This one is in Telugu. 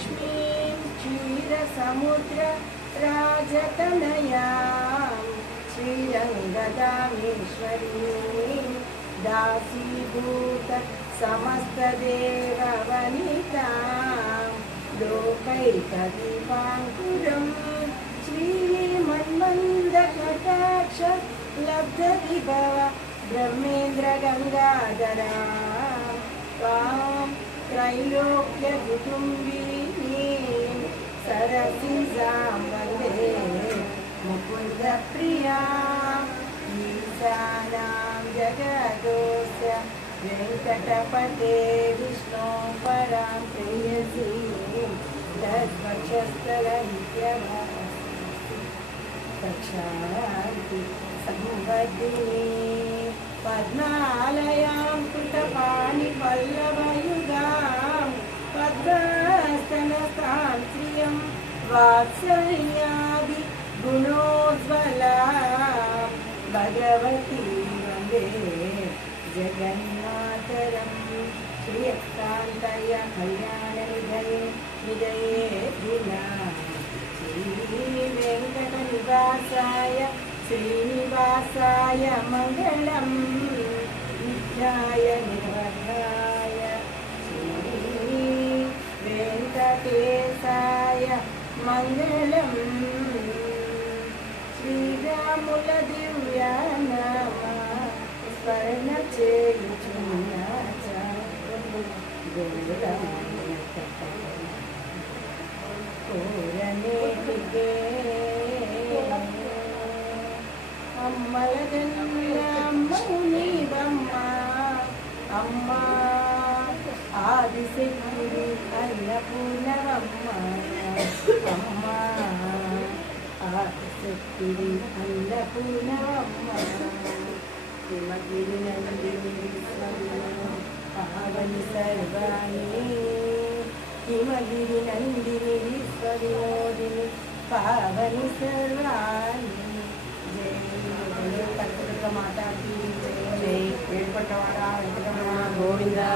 लक्ष्मीं क्षीरसमुद्रराजतनयां श्रीरङ्गदामेश्वरीं दासीभूत समस्तदेववनितां लोकैकदीपाङ्कुरं श्रीमन्मन्दकटाक्ष लब्धविभव ब्रह्मेन्द्रगङ्गाधरां त्वां त्रैलोक्यकुटुम्बिनीं सरसिजां वन्दे मुकुन्दप्रियां ईशानां जगदोस्य वेङ्कटपते विष्णो परां प्रेयसीं तत्वक्षस्थलनित्यभाक्षान्ति संवदिनी पद्मालयां कृतपाणिपल्लवयुगां पद्मस्तनस्तां श्रियं वात्सल्यादि गुणोज्ज्वलां भगवती वन्दे जगन्मातरं श्रियकान्तय कल्याणनिधये विजये दिना श्रीवेङ्कटनिवासाय श्रीनिवासाय मङ्गलं नित्याय निर्वधाय श्रीवेङ्कटेशाय मङ्गलं श्रीरामुल दिव्यानाम स्मरणचेयुचुन्नाचा కోరనేటికే అమ్మలగన్నమ్మౌనివమ్మ అమ్మ ఆదిశక్తి అన్నపూర్ణవమ్మ అమ్మ ఆదిశక్తి అన్నపూర్ణవమ్మ హిమగిరి నందిని పావని సర్వాణి हिमगिरि नंदिनी विश्वविनोदिनी पावनी सर्वाणि जय कनकदुर्गा माता की जय। जय वेंकटवाड़ा वेंकटरमण गोविंदा।